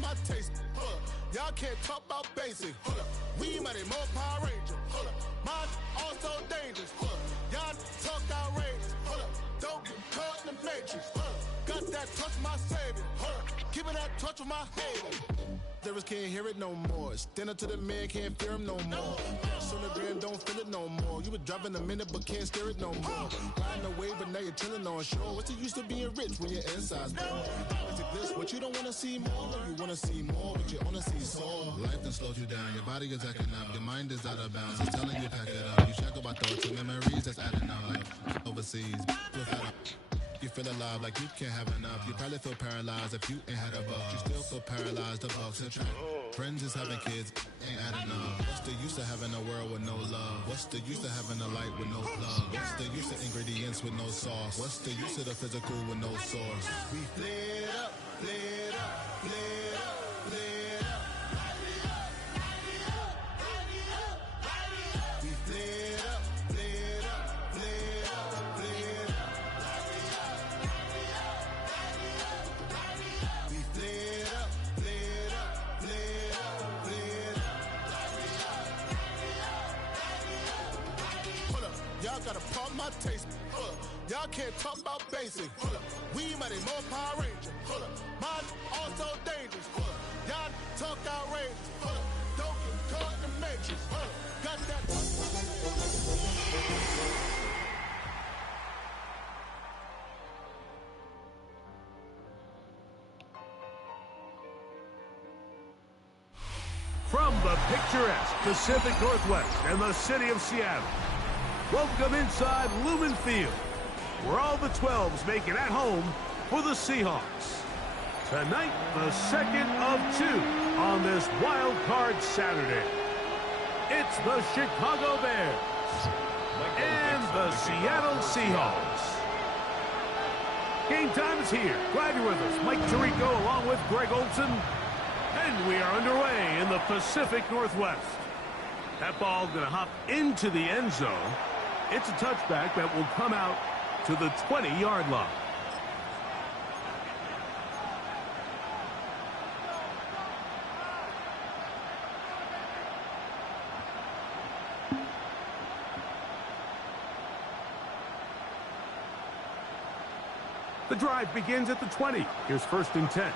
my taste. Y'all can't talk about basic. We mighty more Power Ranger. Mine also dangerous. Y'all talk outrageous. Don't get caught in the matrix. Got that touch with my savior. Keeping that touch with my hater. Lyrics can't hear it no more. Stand up to the man, can't fear him no more. On the gram, don't feel it no more. You were driving a minute, but can't steer it no more. Riding away, but now you're chilling on shore. What's the use of being rich when your inside's poor? Is it this? What you don't want to see more? You want to see more, but you only see soul. Life done slowed you down. Your body is acting up. Your mind is out of bounds. It's telling you pack it up. You shackle by thoughts and memories that's adding up. Overseas, without a... You feel alive like you can't have enough. You probably feel paralyzed if you ain't had a buck. You still feel paralyzed, the bucks and track. Friends is having kids, ain't adding up. What's the use of having a world with no love? What's the use of having a light with no plug? What's the use of ingredients with no sauce? What's the use of the physical with no source? We flared up, flared up, flared up, flared up. We flared up, flared up, flared up, flared up. We flared up, flared up, flared up, flared up. Hold up, y'all gotta pump my taste. Hold up, y'all can't talk about basic. Hold up, we mighty more Power Ranger. Hold up, mine also dangerous. Hold up, y'all talk outrageous. Hold up, don't get caught in the matrix. Hold up, got that. From the picturesque Pacific Northwest and the city of Seattle, welcome inside Lumen Field, where all the 12s make it at home for the Seahawks. Tonight, the second of two on this wild card Saturday. It's the Chicago Bears and the Seattle Seahawks. Game time is here. Glad you're with us. Mike Tirico along with Greg Olson. And we are underway in the Pacific Northwest. That ball going to hop into the end zone. It's a touchback that will come out to the 20-yard line. The drive begins at the 20. Here's 1st and 10.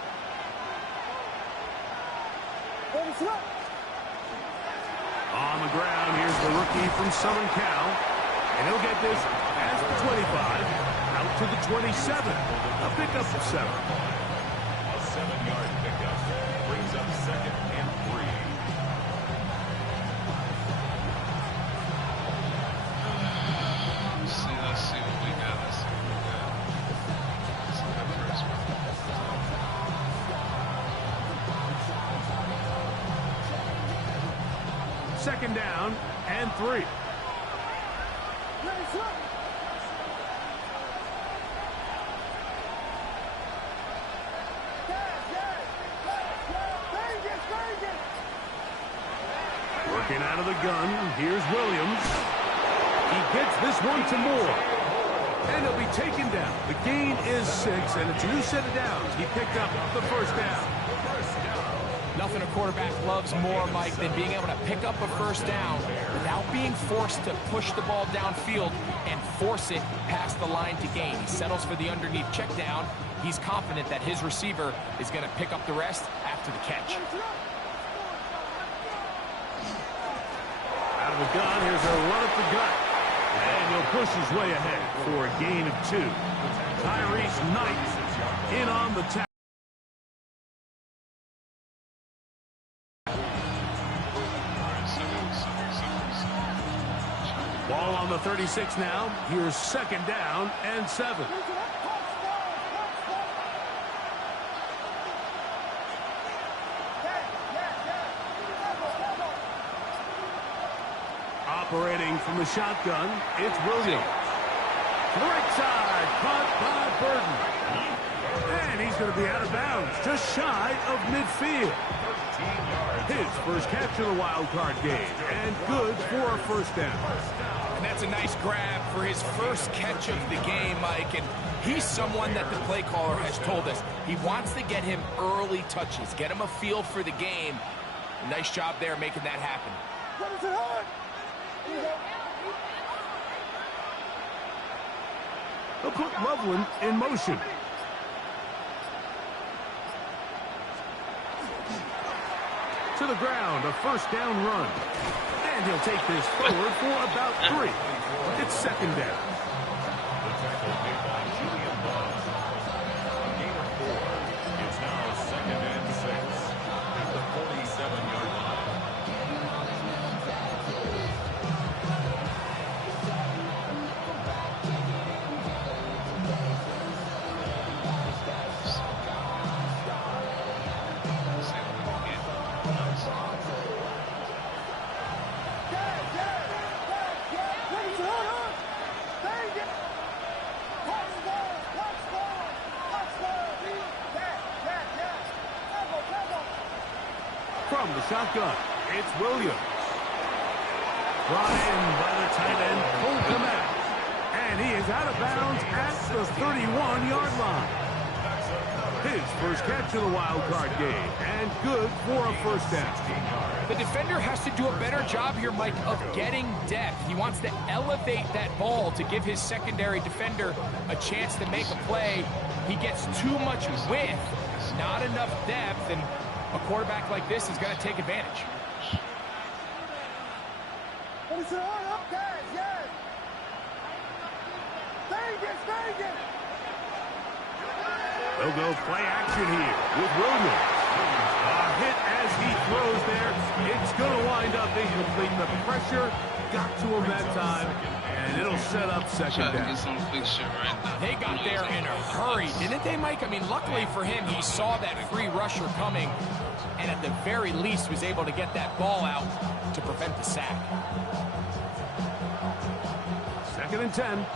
On the ground, here's the rookie from Southern Cal. And he'll get this as the 25, out to the 27. A pickup of 7. A 7-yard pickup brings up 2nd and 3. Let's see what we got. Let's see what we got. Let's see that first one. Second down and 3. Working out of the gun, here's Williams. He gets this one to Moore. And he'll be taken down. The gain is 6, and it's a new set of downs. He picked up the first down. Nothing a quarterback loves more, Mike, than being able to pick up a first down without being forced to push the ball downfield and force it past the line to gain. He settles for the underneath check down. He's confident that his receiver is going to pick up the rest after the catch. Out of the gun, here's a run at the gut. And he'll push his way ahead for a gain of 2. Tyrese Knight in on the tackle. Ball on the 36 now. Here's 2nd down and 7. Operating from the shotgun, it's Williams. To the right side, caught by Burton. And he's going to be out of bounds, just shy of midfield. His first catch of the wild card game, and good for a first down. And that's a nice grab for his first catch of the game, Mike. And he's someone that the play caller has told us he wants to get him early touches, get him a feel for the game. Nice job there making that happen. They'll put Loveland in motion. To the ground, a first down run. And he'll take this forward for about 3. It's second down. The tackle made by Julian Love. A gain of 4. It's now 2nd and 6 at the 47-yard line. From the shotgun, it's Williams. Brought in by the tight end, Cole Kmet. And he is out of bounds at the 31-yard line. His first catch of the wild card game, and good for a first down. The defender has to do a better job here, Mike, of getting depth. He wants to elevate that ball to give his secondary defender a chance to make a play. He gets too much width, not enough depth, and a quarterback like this is going to take advantage. They'll go play action here with Williams. A hit as he throws there. It's going to wind up incomplete. The pressure got to him that time, and it'll set up second down. They got there in a hurry, didn't they, Mike? I mean, luckily for him, he saw that free rusher coming, and at the very least was able to get that ball out to prevent the sack. 2nd and 10.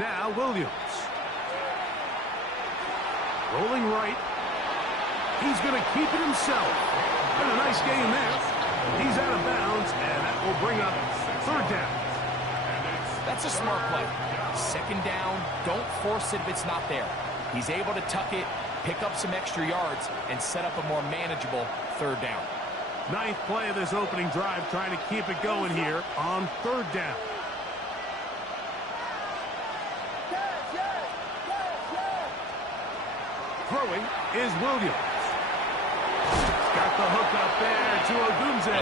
Now Williams. Rolling right. He's going to keep it himself. And a nice game there. He's out of bounds, and that will bring up 3rd down. That's a smart play. 2nd down, don't force it if it's not there. He's able to tuck it, pick up some extra yards, and set up a more manageable 3rd down. 9th play of this opening drive, trying to keep it going here on 3rd down. Throwing is Williams. Got the hook up there to Odunze.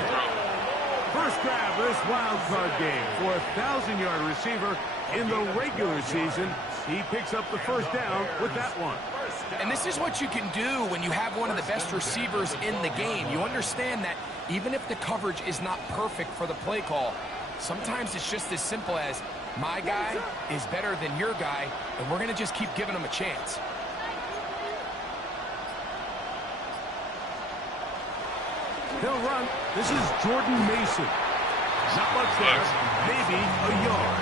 First grab of this wild card game for a 1,000-yard receiver in the regular season. He picks up the first down with that one. And this is what you can do when you have one of the best receivers in the game. You understand that even if the coverage is not perfect for the play call, sometimes it's just as simple as my guy is better than your guy, and we're going to just keep giving him a chance. He'll run. This is Jordan Mason. Not much there. Maybe a yard.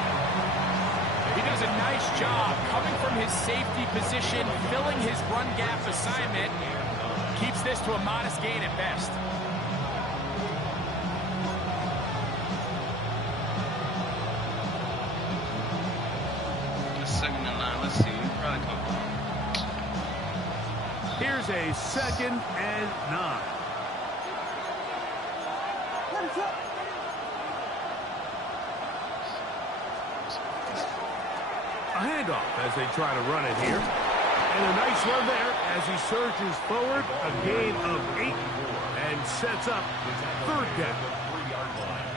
He does a nice job coming from his safety position, filling his run gap assignment. Keeps this to a modest gain at best. Second and 9. Let's see. Probably come. Here's a 2nd and 9. A handoff as they try to run it here. And a nice run there as he surges forward. A gain of 8 and sets up 3rd down. 3-yard line.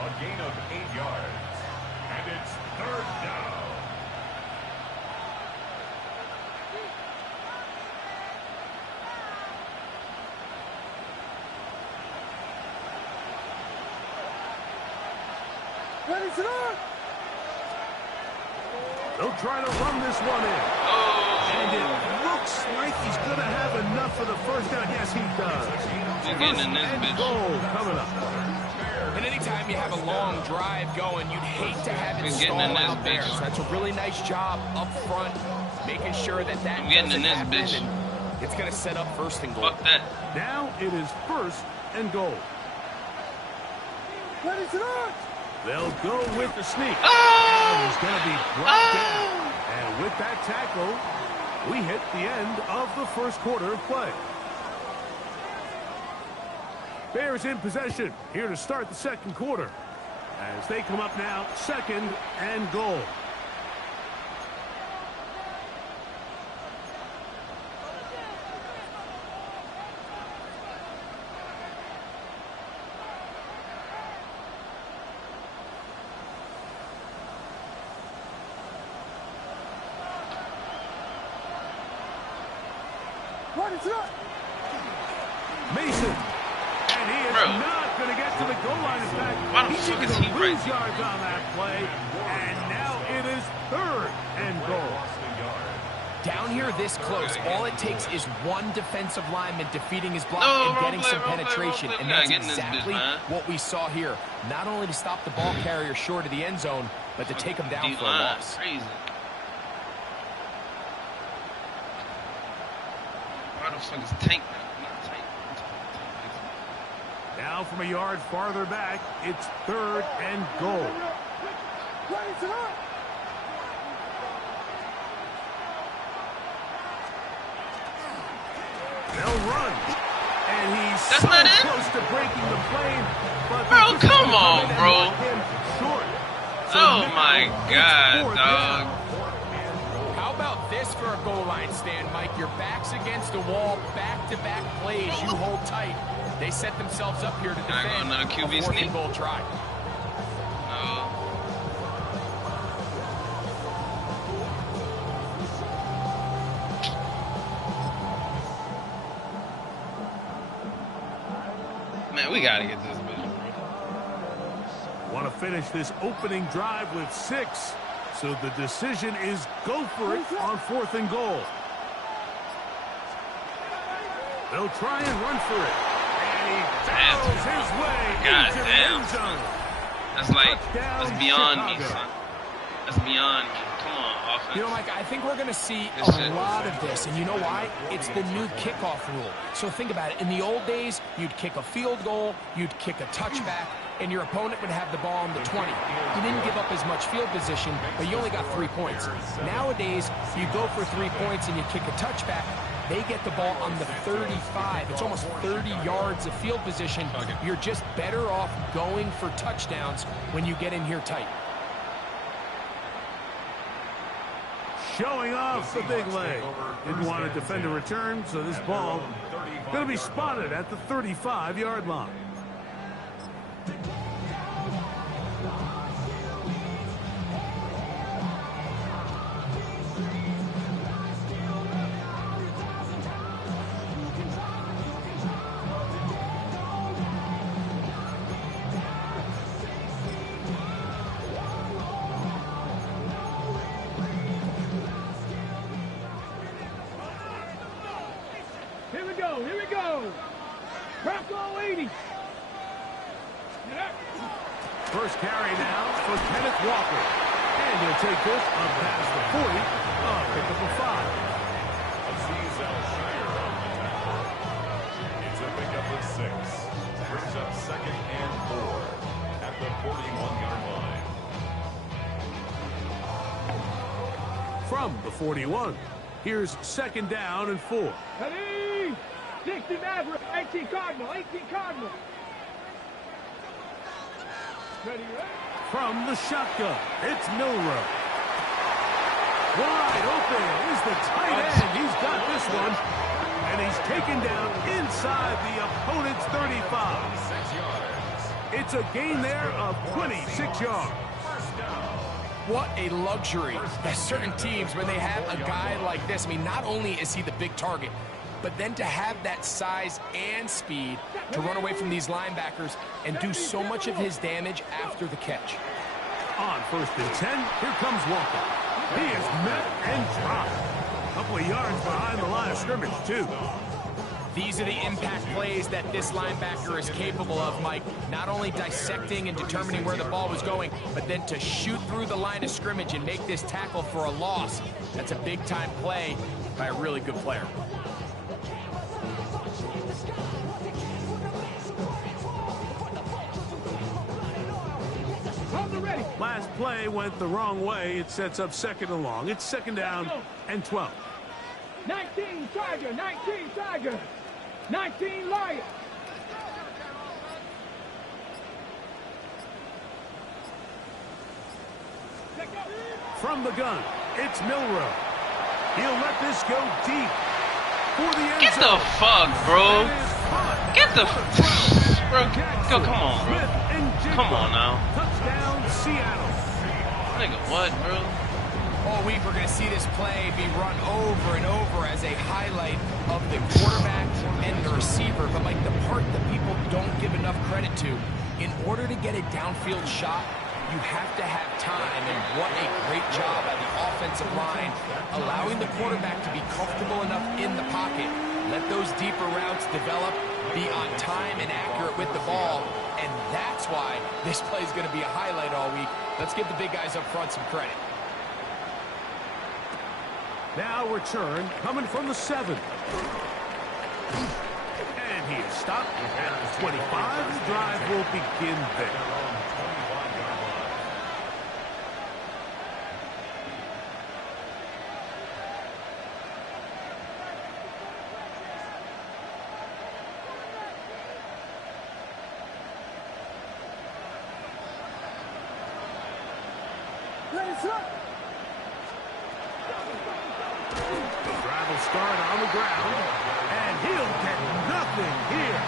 A gain of 8 yards. And it's 3rd down. They'll try to run this one in. And it looks like he's going to have enough for the first down. Yes, he does. They're getting in this bitch. Goal coming up. And anytime you have a long drive going, you'd hate to have it stall out there. So that's a really nice job up front, making sure that doesn't happen. And it's going to set up first and goal. Fuck that. Now it is first and goal. They'll go with the sneak. And he's going to be brought down. And with that tackle, we hit the end of the first quarter of play. Bears in possession here to start the second quarter. As they come up now, second and goal. Mason. And he is not going to get to the goal line. In fact, why the he's fuck going is he to lose yards on that play. And now it is third and goal. Down here this close, all it takes is one defensive lineman defeating his block and getting some penetration. And that's exactly what we saw here. Not only to stop the ball carrier short of the end zone, but to take him down for a loss. Crazy. Why the fuck is Tank now? Now from a yard farther back, it's third and goal. They'll run. And he's so close to breaking the plane. But bro, come on, bro. Short. So oh, my God, dog. How about this for a goal line stand, Mike? Your back's against the wall, back-to-back plays. You hold tight. They set themselves up here to defend another QB a fourth and goal try. No. Man, we gotta get this bitch. Want to finish this opening drive with 6. So the decision is go for it on fourth and goal. They'll try and run for it. And he barrels his way into the end zone. That's beyond me, son. That's beyond me. Come on, offense. You know, Mike, I think we're going to see a lot of this. And you know why? It's the new kickoff rule. So think about it. In the old days, you'd kick a field goal, you'd kick a touchback, and your opponent would have the ball on the 20. You didn't give up as much field position, but you only got 3 points. Nowadays, you go for 3 points and you kick a touchback. They get the ball on the 35. It's almost 30 yards of field position. You're just better off going for touchdowns when you get in here tight. Showing off the big leg. Didn't want to defend a return, so this ball going to be spotted at the 35-yard line. Here we go. Bronco 80. First carry now for Kenneth Walker. And he'll take this up past the 40. Pick up a 5. It's a pickup of 6. Brings up second and 4 at the 41-yard line. From the 41, here's second down and 4. Ready? 60 Maverick, 18 Cardinal, 18 Cardinal. Ready, ready? From the shotgun, it's Milrow. Wide open is the tight end. He's got this one. And he's taken down inside the opponent's 35. 6 yards. It's a gain there of 26 yards. What a luxury. There's certain teams when they have a guy like this. I mean, not only is he the big target, but then to have that size and speed to run away from these linebackers and do so much of his damage after the catch. On first and 10, here comes Walker. He is met and dropped. A couple of yards behind the line of scrimmage, too. These are the impact plays that this linebacker is capable of, Mike. Not only dissecting and determining where the ball was going, but then to shoot through the line of scrimmage and make this tackle for a loss. That's a big-time play by a really good player. Last play went the wrong way. It sets up 2nd and long. It's 2nd down and 12. 19 Tiger, 19 Tiger, 19 Lion. From the gun, it's Milrow. He'll let this go deep for the end zone. Get the fuck, bro. Get the bro. Go, come on, bro. Come on now. Touchdown, Seattle. Nigga, what, bro? All week we're going to see this play be run over and over as a highlight of the quarterback and the receiver. But like the part that people don't give enough credit to, in order to get a downfield shot, you have to have time. And what a great job by the offensive line, allowing the quarterback to be comfortable enough in the pocket. Let those deeper routes develop, be on time and accurate with the ball. And that's why this play is going to be a highlight all week. Let's give the big guys up front some credit. Now return coming from the 7. And he is stopped at the 25. The drive will begin there. The drive will start on the ground, and he'll get nothing here.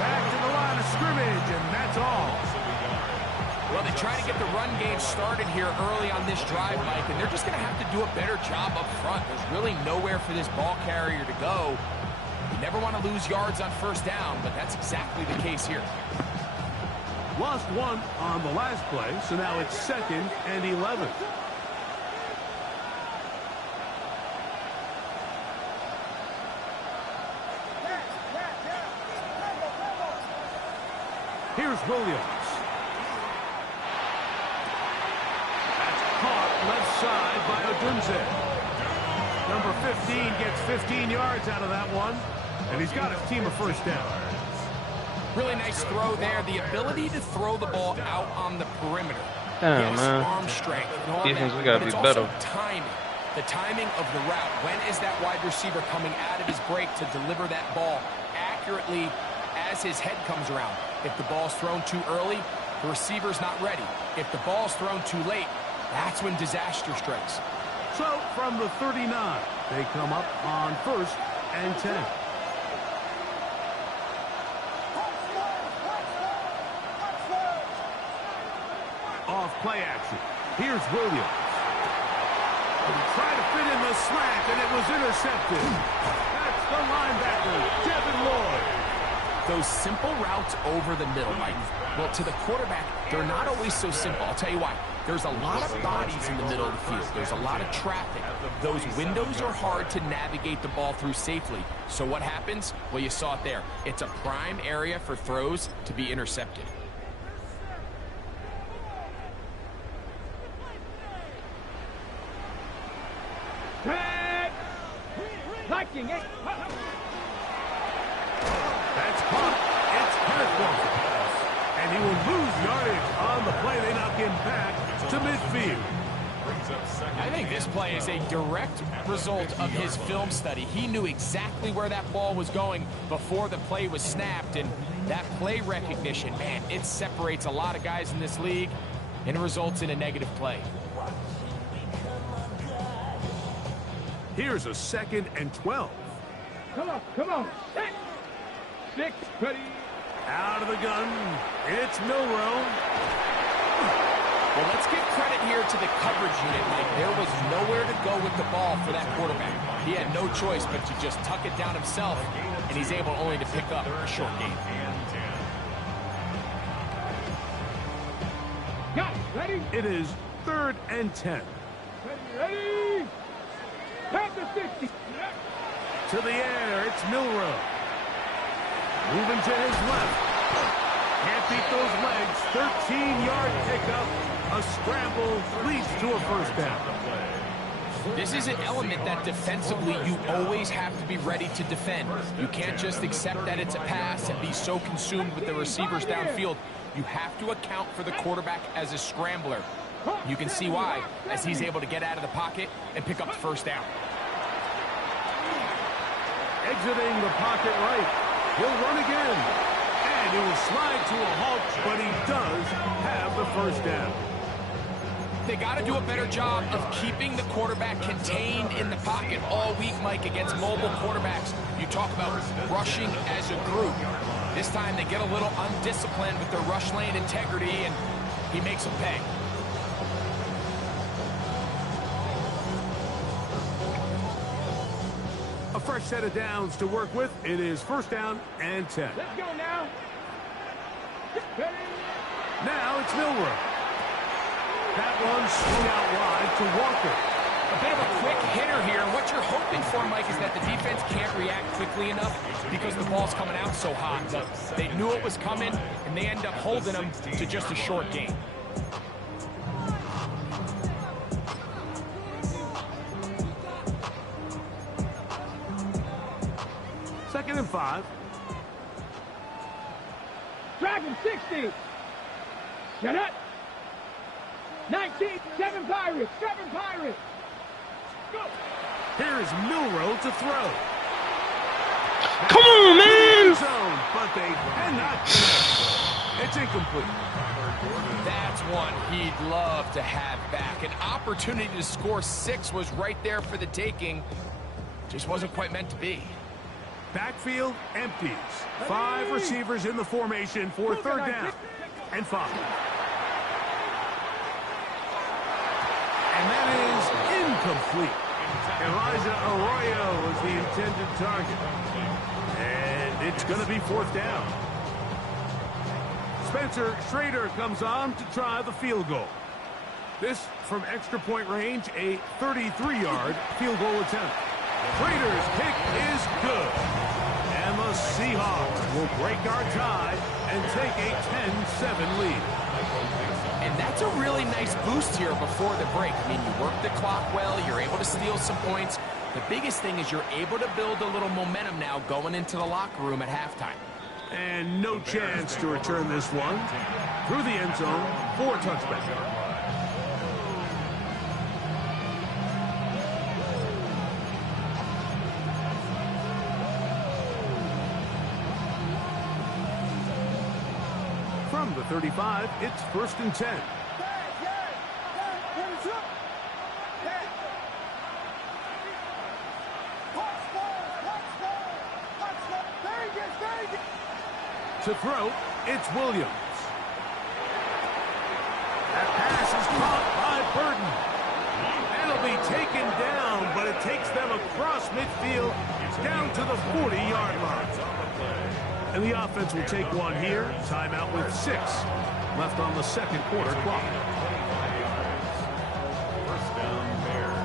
Back to the line of scrimmage, and that's all. Well, they try to get the run game started here early on this drive, Mike, and they're just going to have to do a better job up front. There's really nowhere for this ball carrier to go. You never want to lose yards on 1st down, but that's exactly the case here. Lost 1 on the last play, so now it's 2nd and 11. Here's Williams. That's caught left side by Odunze. Number 15 gets 15 yards out of that one, and he's got his team a 1st down. Really nice throw there. The ability to throw the ball out on the perimeter. Damn, yes, man. arm strength. Defense, we got to be better. Timing. The timing of the route. When is that wide receiver coming out of his break to deliver that ball accurately as his head comes around? If the ball's thrown too early, the receiver's not ready. If the ball's thrown too late, that's when disaster strikes. So from the 39, they come up on 1st and 10. Off play action. Here's Williams. He tried to fit in the slant, and it was intercepted. That's the linebacker, Devin Lloyd. Those simple routes over the middle, Mike. Well, to the quarterback, they're not always so simple. I'll tell you why. There's a lot of bodies in the middle of the field. There's a lot of traffic. Those windows are hard to navigate the ball through safely. So what happens? Well, you saw it there. It's a prime area for throws to be intercepted. Liking it. That's caught. It's Kenneth Walker. And he will lose yardage on the play. They knock him back to midfield. I think this play is a direct result of his film study. He knew exactly where that ball was going before the play was snapped. And that play recognition, man, it separates a lot of guys in this league and results in a negative play. Here's a 2nd and 12. Come on, come on. 6, ready. Out of the gun, it's Milrow. Well, let's give credit here to the coverage unit, Mike. There was nowhere to go with the ball for that quarterback. He had no choice but to just tuck it down himself, and he's able only to pick up a short gain. Got it. Ready? It is 3rd and 10. Ready. Past the 50. To the air, it's Milrow. Moving to his left. Can't beat those legs. 13-yard pickup. A scramble leads to a first down. This is an element that defensively you always have to be ready to defend. You can't just accept that it's a pass and be so consumed with the receivers downfield. You have to account for the quarterback as a scrambler. You can see why, as he's able to get out of the pocket and pick up the first down. Exiting the pocket right. He'll run again. And he will slide to a halt, but he does have the first down. They got to do a better job of keeping the quarterback contained in the pocket all week, Mike, against mobile quarterbacks. You talk about rushing as a group. This time they get a little undisciplined with their rush lane integrity, and he makes them pay. A fresh set of downs to work with. It is first down and 10. Let's go now. Ready? Now it's Milroe. That one swung out wide to Walker. A bit of a quick hitter here. What you're hoping for, Mike, is that the defense can't react quickly enough because the ball's coming out so hot. But they knew it was coming, and they end up holding them to just a short gain. Second and 5. Dragon 60. Shut up. 19, 7 Pirates, 7 Pirates. Go. Here's Milroe to throw. Come on, man! Zone, but they cannot connect. It's incomplete. That's one he'd love to have back. An opportunity to score 6 was right there for the taking. Just wasn't quite meant to be. Backfield empties. 5 receivers in the formation for third down and 5. And that is incomplete. Elijah Arroyo was the intended target. And it's going to be fourth down. Spencer Schrader comes on to try the field goal. This from extra point range, a 33-yard field goal attempt. Schrader's kick is good. And the Seahawks will break our tie and take a 10-7 lead. And that's a really nice boost here before the break. I mean, you work the clock well, you're able to steal some points. The biggest thing is you're able to build a little momentum now going into the locker room at halftime. And no chance to return this one. Through the end zone for a touchback. From the 35, it's first and 10. To throw, it's Williams. That pass is caught by Burton. That'll be taken down, but it takes them across midfield down to the 40-yard line. And the offense will take one here. Timeout with 6 left on the second quarter clock. First down, Bears.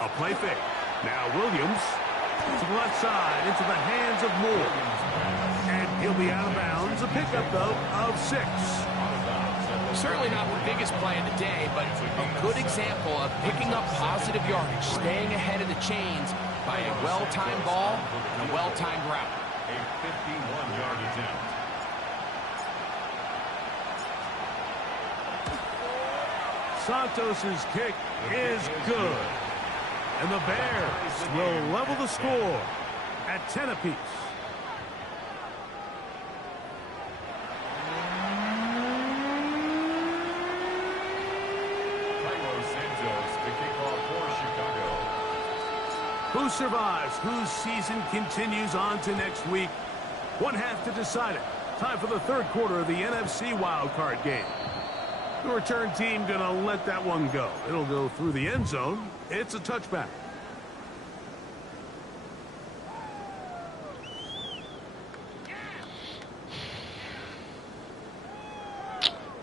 A play fake. Now Williams to the left side into the hands of Moore. And he'll be out of bounds. A pickup, though, of 6. Certainly not the biggest play of the day, but a good example of picking up positive yardage, staying ahead of the chains by a well-timed ball and a well-timed route. A 51-yard attempt. Santos's kick is good. And the Bears will level the score at 10 apiece. Who survives? Whose season continues on to next week? 1 half to decide it. Time for the third quarter of the NFC wildcard game. The return team going to let that one go. It'll go through the end zone. It's a touchback.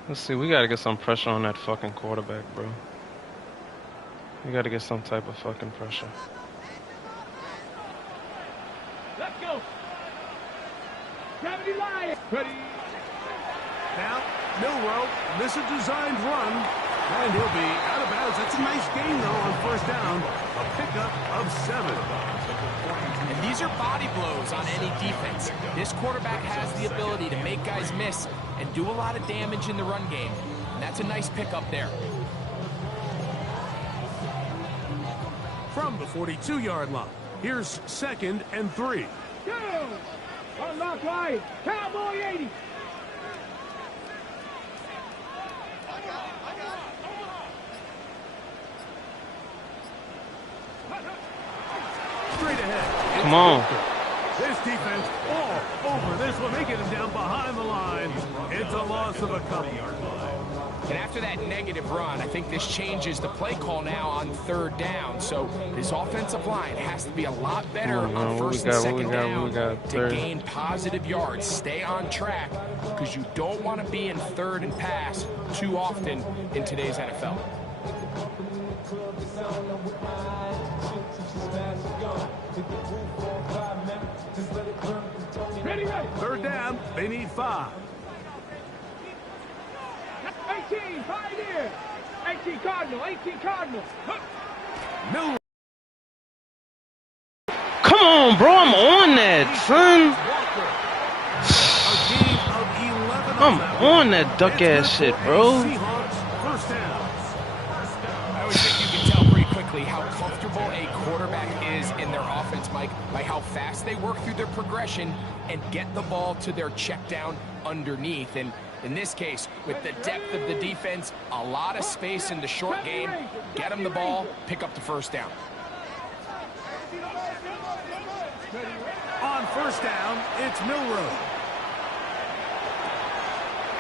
Let's see, we gotta get some pressure on that fucking quarterback, bro. We gotta get some type of fucking pressure. Let's go. 70 Lions. Ready. Now, Milrow, this is a designed run, and he'll be out of bounds. That's a nice gain, though, on first down. A pickup of 7. And these are body blows on any defense. This quarterback has the ability to make guys miss and do a lot of damage in the run game. And that's a nice pickup there. From the 42-yard line, here's 2nd and 3. Go. Unlock line. Cowboy 80. Straight ahead. Come on. This defense all over this one. They get him down behind the line. It's a loss of a couple. And after that negative run, I think this changes the play call now on 3rd down. So this offensive line has to be a lot better on 1st and 2nd down to gain positive yards. Stay on track because you don't want to be in 3rd and pass too often in today's NFL. Ready, ready. 3rd down, they need 5. 18, Pioneer. 18 Cardinal, 18 Cardinal. Milrow. Come on, bro, I'm on that, son. A gain of 11 I'm on that duck ass shit, bro. Seahawks, first down. I always think you can tell pretty quickly how comfortable a quarterback is in their offense, Mike, by how fast they work through their progression and get the ball to their check down underneath. And in this case, with the depth of the defense, a lot of space in the short game, get them the ball, pick up the first down. On first down, it's Milrow.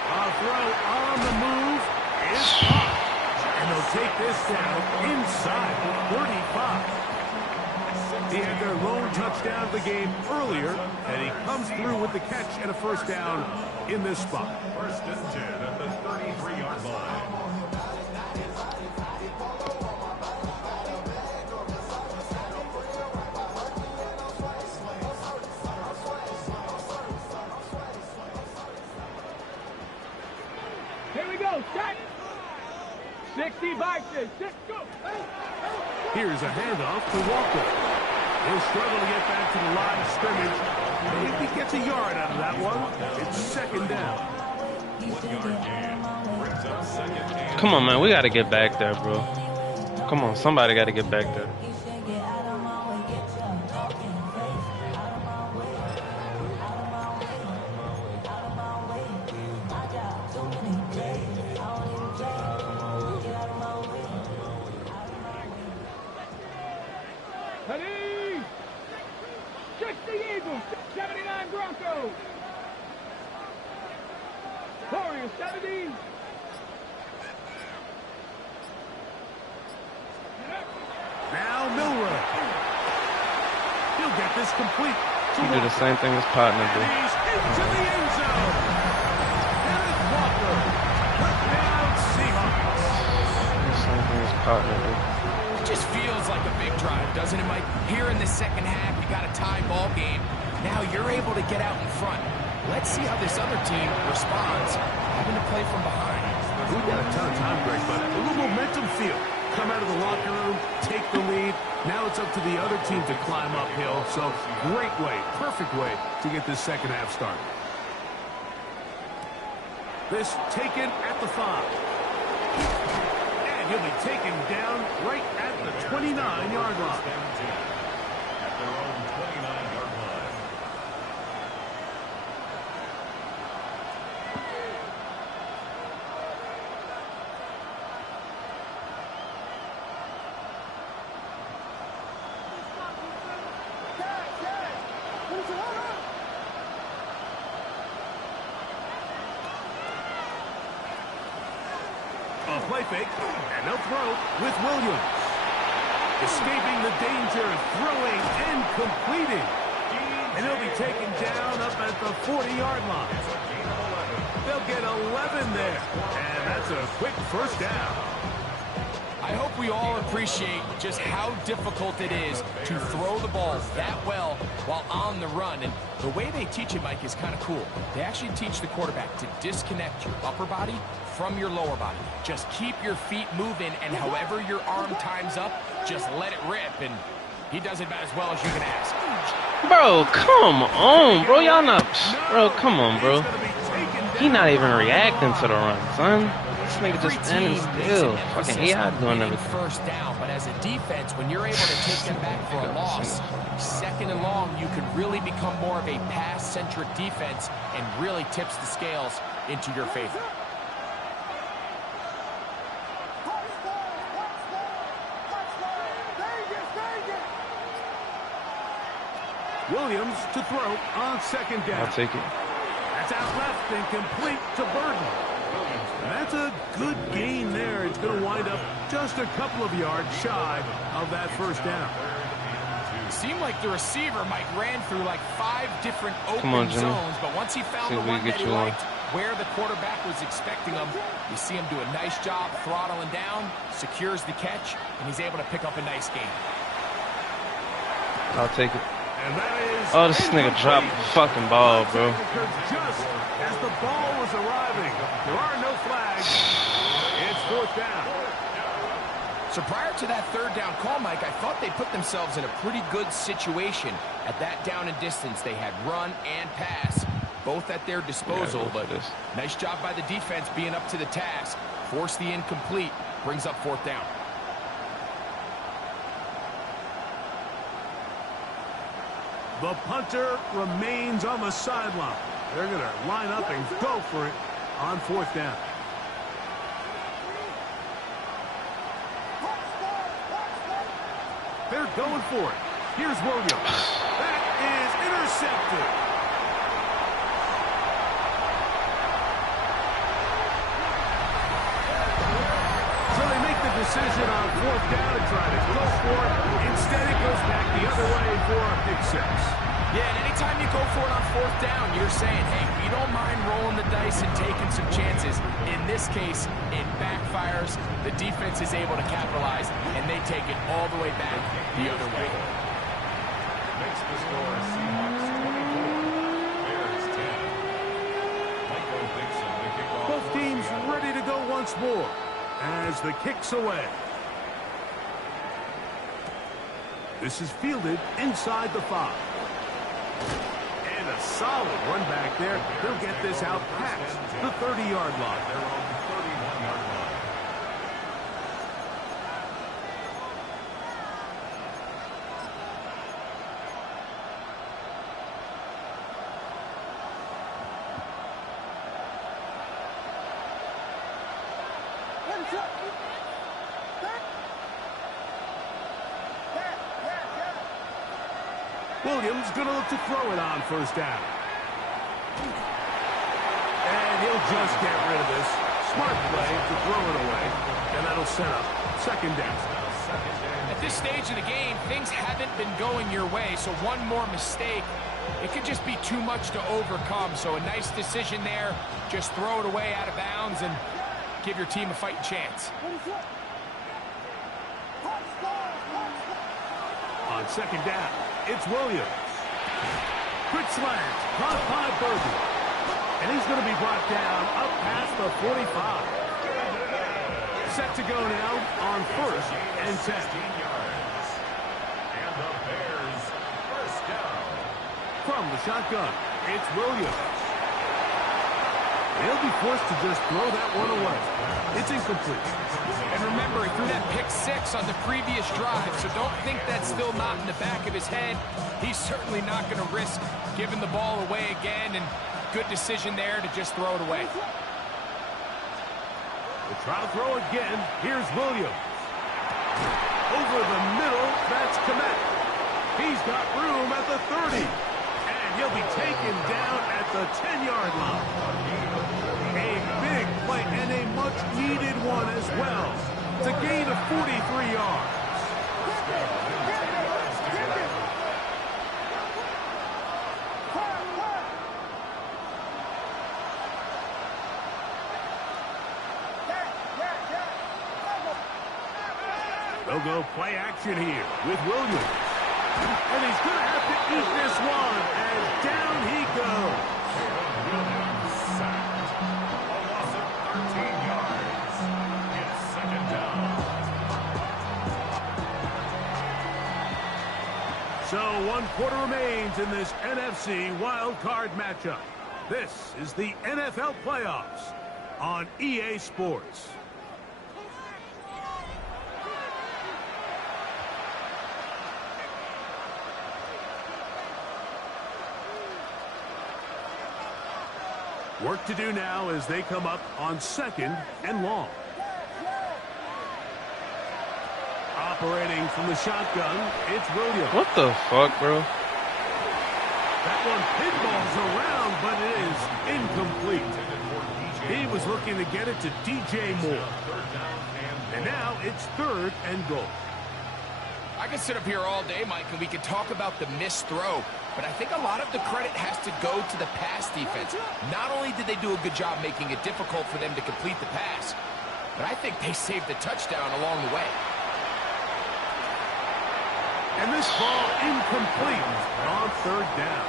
A throw on the move is up. And they'll take this down inside the 35. He had their lone touchdown of the game earlier, and he comes through with the catch and a first down in this spot. 1st and 10 at the 33-yard line. Here we go. Set. 60 boxes. Go. Here's a handoff to Walker. He'll struggle to get back to the line of scrimmage. But if he gets a yard out of that one, it's 2nd down. 1-yard gain. Brings up 2nd and Come on, man, we gotta get back there, bro. Come on, somebody gotta get back there. Ready. 60 Eagles. 79 Broncos. Warriors 70. Now Milrow. He'll get this complete. He do the same thing his partner And did. he's into the end zone. Kenneth Walker. Touchdown Seahawks. The same thing his partner did. It just feels like a big drive, doesn't it, Mike? Here in the 2nd half, you got a tie ball game. Now you're able to get out in front. Let's see how this other team responds, having to play from behind. We've got a ton of time, Greg, but a little momentum feel. Come out of the locker room, take the lead. Now it's up to the other team to climb uphill. So great way, perfect way to get this 2nd half started. This taken at the 5. And he'll be taken down right at the 29-yard line. at their own 29-yard line. play fake, and they'll throw with Williams. Escaping the danger, throwing and completing. And he'll be taken down up at the 40-yard line. They'll get 11 there, and that's a quick first down. I hope we all appreciate just how difficult it is to throw the ball that well while on the run. And the way they teach it, Mike, is kind of cool. They actually teach the quarterback to disconnect your upper body from your lower body. Just keep your feet moving, and however your arm times up, just let it rip. And he does it about as well as you can ask. Bro, come on, bro. Y'all not... Bro, come on, bro. He not even reacting to the run, son. This nigga just standing still. Fucking AI doing everything. First down, but as a defense, when you're able to take them back for a loss, second and long, you can really become more of a pass-centric defense and really tips the scales into your favor. Williams to throw on second down. I'll take it. That's out left and complete to Burton. And that's a good gain there. It's going to wind up just a couple of yards shy of that first down. It seemed like the receiver, Mike, ran through like 5 different open zones, but once he found the one that he liked, where the quarterback was expecting him, you see him do a nice job throttling down, secures the catch, and he's able to pick up a nice gain. I'll take it. Oh, this nigga dropped the fucking ball, bro. Just as the ball was arriving, there are no flags. It's fourth down. So prior to that third down call, Mike, I thought they put themselves in a pretty good situation. At that down and distance, they had run and pass, both at their disposal. But nice job by the defense being up to the task. Force the incomplete, brings up fourth down. The punter remains on the sideline. They're going to line up and go for it on fourth down. They're going for it. Here's Williams. That is intercepted. So they make the decision on fourth down to try to go for it. Instead, it goes back the other way for a pick six. Yeah, and anytime you go for it on fourth down, you're saying, hey, we don't mind rolling the dice and taking some chances. In this case, it backfires. The defense is able to capitalize, and they take it all the way back the other way. Makes the score Seahawks 24, Bears 10. Michael Dixon, the kickoff. Both teams ready to go once more as the kick's away. This is fielded inside the 5. And a solid run back there. He'll get this out past the 30-yard line. They're on the 31-yard line. Williams going to look to throw it on first down. And he'll just get rid of this. Smart play to throw it away. And that'll set up second down. At this stage of the game, things haven't been going your way, so one more mistake, it could just be too much to overcome. So a nice decision there. Just throw it away out of bounds and give your team a fighting chance. On second down, it's Williams. Quick slant, caught by Burton. And he's going to be brought down up past the 45. Set to go now on first and 10. And the Bears first down. From the shotgun, it's Williams. He'll be forced to just throw that one away. It's incomplete. And remember, he threw that pick 6 on the previous drive, so don't think that's still not in the back of his head. He's certainly not going to risk giving the ball away again, and good decision there to just throw it away. We'll try to throw again. Here's Williams. Over the middle, that's Komet. He's got room at the 30. And he'll be taken down at the 10-yard line. A big play and a much-needed one as well. It's a gain of 43 yards. They'll go play action here with Williams. And he's going to have to eat this one as down he goes. Williams sacked. A loss of 13 yards. It's second down. So 1 quarter remains in this NFC wild card matchup. This is the NFL playoffs on EA Sports. Work to do now as they come up on 2nd and long. Operating from the shotgun, it's Williams. What the fuck, bro? That one pinballs around, but it is incomplete. He was looking to get it to DJ Moore. And now it's 3rd and goal. I could sit up here all day, Mike, and we could talk about the missed throw, but I think a lot of the credit has to go to the pass defense. Not only did they do a good job making it difficult for them to complete the pass, but I think they saved the touchdown along the way. And this ball incomplete on 3rd down.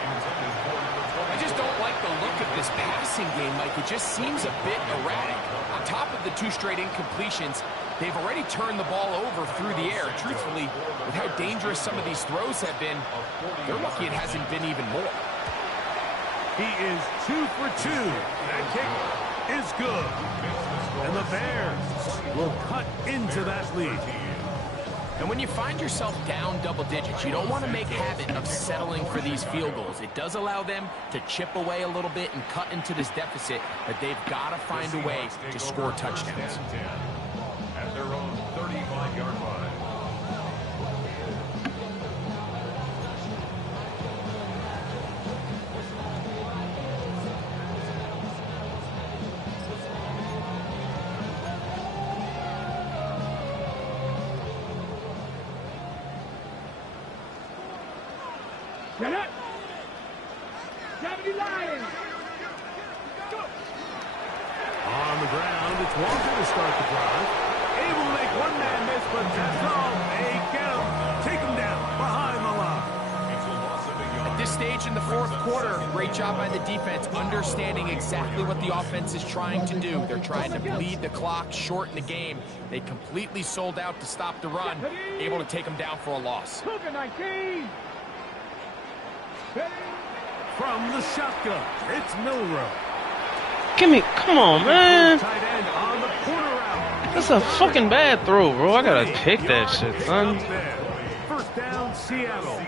I just don't like the look of this passing game, Mike. It just seems a bit erratic. On top of the 2 straight incompletions, they've already turned the ball over through the air. Truthfully, with how dangerous some of these throws have been, they're lucky it hasn't been even more. He is 2 for 2. That kick is good. And the Bears will cut into that lead. And when you find yourself down double digits, you don't want to make habit of settling for these field goals. It does allow them to chip away a little bit and cut into this deficit, but they've got to find a way to score touchdowns. At their own 35-yard line. Get up! 70 Lions! On the ground, it's Walker to start the drive. Able to make one man miss, but that's all. They get him. Take him down behind the line. It's a loss of a yard. At this stage in the 4th quarter, great job by the defense, understanding exactly what the offense is trying to do. They're trying to bleed the clock, shorten the game. They completely sold out to stop the run, able to take them down for a loss. Cougar 19! From the shotgun, it's Milrow. Give me, come on, man. Tight end on the corner route. That's a fucking bad throw, bro. I gotta pick that shit, son. 1st down, Seattle.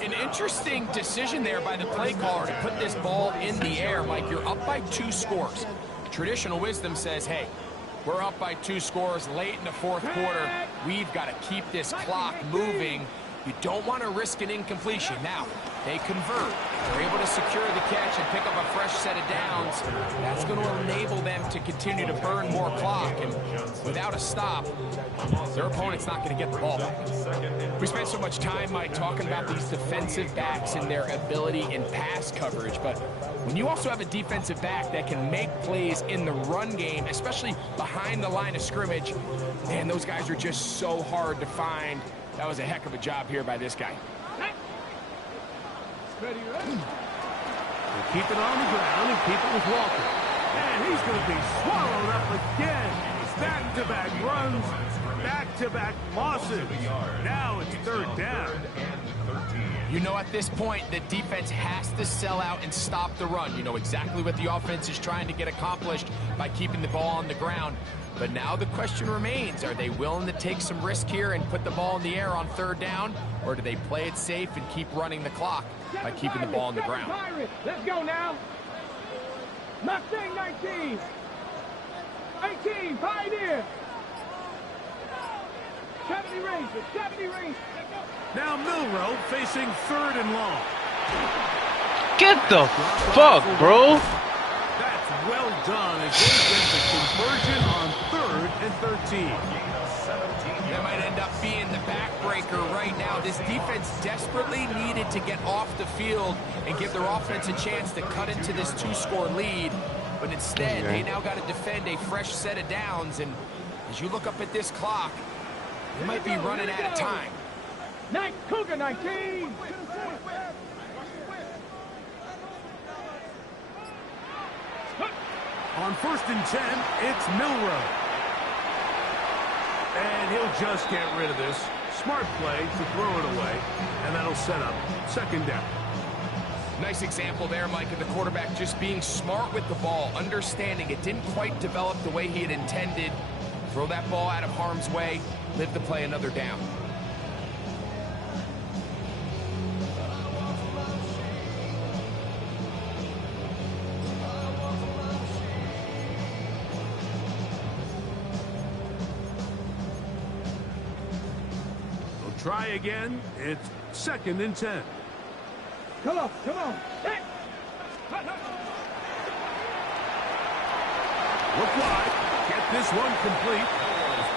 An interesting decision there by the play caller to put this ball in the air. Mike, you're up by 2 scores. Traditional wisdom says, hey, we're up by 2 scores late in the 4th quarter. We've got to keep this clock moving. You don't want to risk an incompletion. Now, they convert. They're able to secure the catch and pick up a fresh set of downs. That's going to enable them to continue to burn more clock. And without a stop, their opponent's not going to get the ball back. We spent so much time, Mike, talking about these defensive backs and their ability in pass coverage. But when you also have a defensive back that can make plays in the run game, especially behind the line of scrimmage, man, those guys are just so hard to find. That was a heck of a job here by this guy. They keep it on the ground and keep it with Walker. And he's going to be swallowed up again. Back-to-back runs, back-to-back losses. Now it's 3rd down. You know, at this point, the defense has to sell out and stop the run. You know exactly what the offense is trying to get accomplished by keeping the ball on the ground. But now the question remains, are they willing to take some risk here and put the ball in the air on 3rd down? Or do they play it safe and keep running the clock by keeping the ball on the ground? Let's go now. Mustang 19. 18, Pioneer. 70 Rangers, 70 Rangers. Now Milrow facing 3rd and long. Get the fuck, bro. That's That's well done as they get the conversion on 3rd and 13. That might end up being the backbreaker right now. This defense desperately needed to get off the field and give their offense a chance to cut into this 2-score lead. But instead, they now got to defend a fresh set of downs. And as you look up at this clock, they might be running out of time. Cougar 19. On 1st and 10, it's Milrow. And he'll just get rid of this. Smart play to throw it away, and that'll set up 2nd down. Nice example there, Mike, of the quarterback just being smart with the ball, understanding it didn't quite develop the way he had intended. Throw that ball out of harm's way, live to play another down. Try again. It's 2nd and 10. Come on, come on. Hey. Look wide. Get this one complete.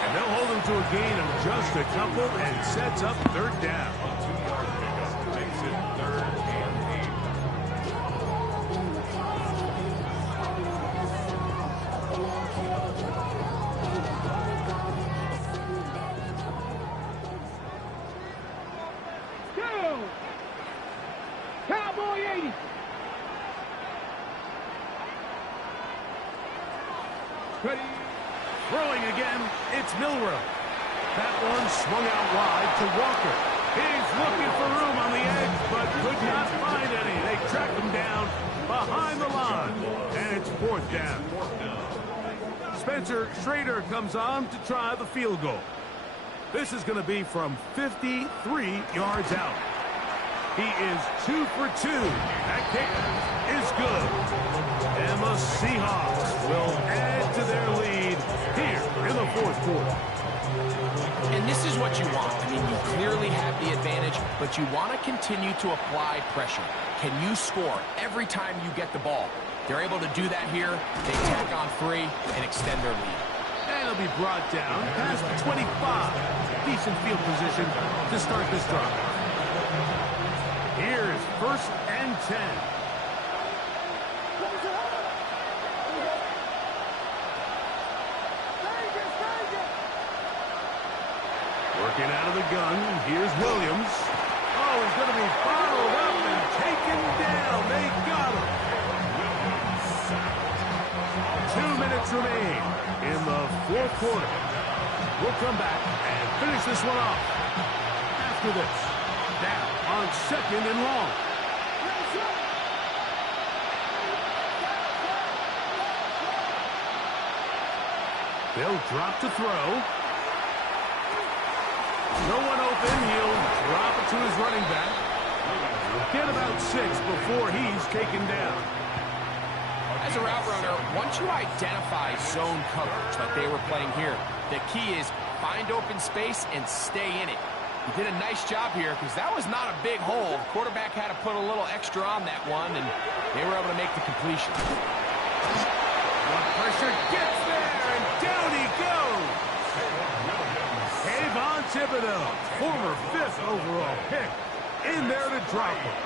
And they'll hold him to a gain of just a couple and sets up 3rd down. 2-yard pickup makes it 3rd and 2. Cowboy 80. Ready. Throwing again, it's Milrow. That one swung out wide to Walker. He's looking for room on the edge, but could not find any. They track him down behind the line, and it's 4th down. Spencer Schrader comes on to try the field goal. This is going to be from 53 yards out. He is 2 for 2. That kick is good. And the Seahawks will add to their lead here in the 4th quarter. And this is what you want. I mean, you clearly have the advantage, but you want to continue to apply pressure. Can you score every time you get the ball? They're able to do that here. They tack on 3 and extend their lead. And it'll be brought down past the 25. Decent field position to start this drive. Here is 1st and 10. Working out of the gun, here's Williams. Oh, he's going to be followed up and taken down. They got him. 2 minutes remain in the 4th quarter. We'll come back and finish this one off after this. Now on 2nd and long. They'll drop to throw. No one open. He'll drop it to his running back. He'll get about 6 before he's taken down. As a route runner, once you identify zone coverage like they were playing here, the key is find open space and stay in it. He did a nice job here because that was not a big hole. The quarterback had to put a little extra on that one, and they were able to make the completion. What pressure gets there, and down he goes. Kayvon Thibodeau, former 5th overall pick, in there to drop him.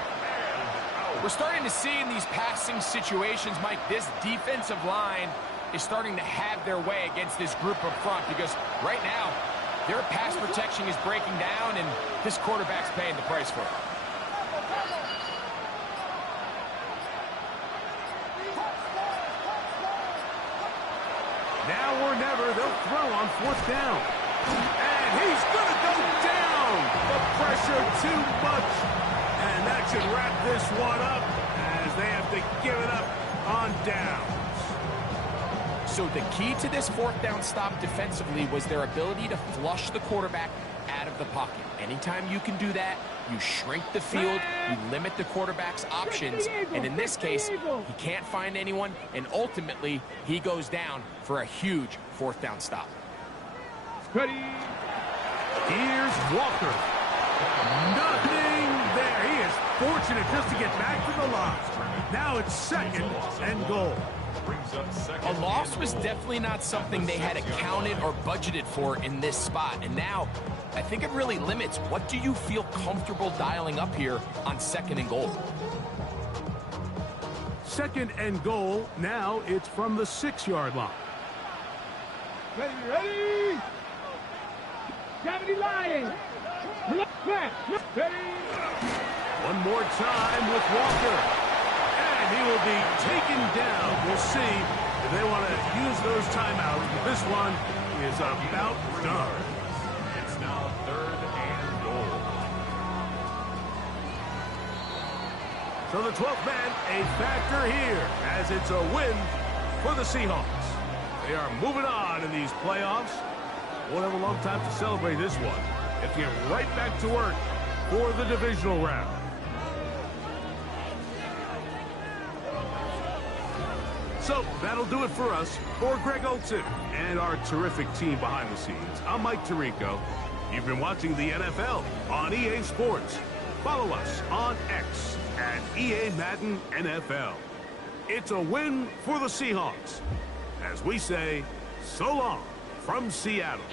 We're starting to see in these passing situations, Mike, this defensive line is starting to have their way against this group up front because right now, their pass protection is breaking down, and this quarterback's paying the price for it. Now or never, they'll throw on 4th down. And he's going to go down. The pressure too much. And that should wrap this one up as they have to give it up on downs. So the key to this 4th down stop defensively was their ability to flush the quarterback out of the pocket. Anytime you can do that, you shrink the field, you limit the quarterback's options, and in this case, he can't find anyone, and ultimately, he goes down for a huge 4th down stop. Ready. Here's Walker. Nothing there. He is fortunate just to get back to the line. Now it's 2nd and goal. A loss was definitely not something they had accounted or budgeted for in this spot. And now, I think it really limits what do you feel comfortable dialing up here on 2nd and goal. 2nd and goal. Now it's from the 6-yard line. Ready? 70 Lions. Ready? One more time with Walker. And he will be taken down. We'll see if they want to use those timeouts. This one is about done. It's now 3rd and goal. So the 12th man, a factor here, as it's a win for the Seahawks. They are moving on in these playoffs. Won't have a long time to celebrate this one. They have to get right back to work for the divisional round. So that'll do it for us. For Greg Olson and our terrific team behind the scenes, I'm Mike Tirico. You've been watching the NFL on EA Sports. Follow us on X at EA Madden NFL. It's a win for the Seahawks. As we say, so long from Seattle.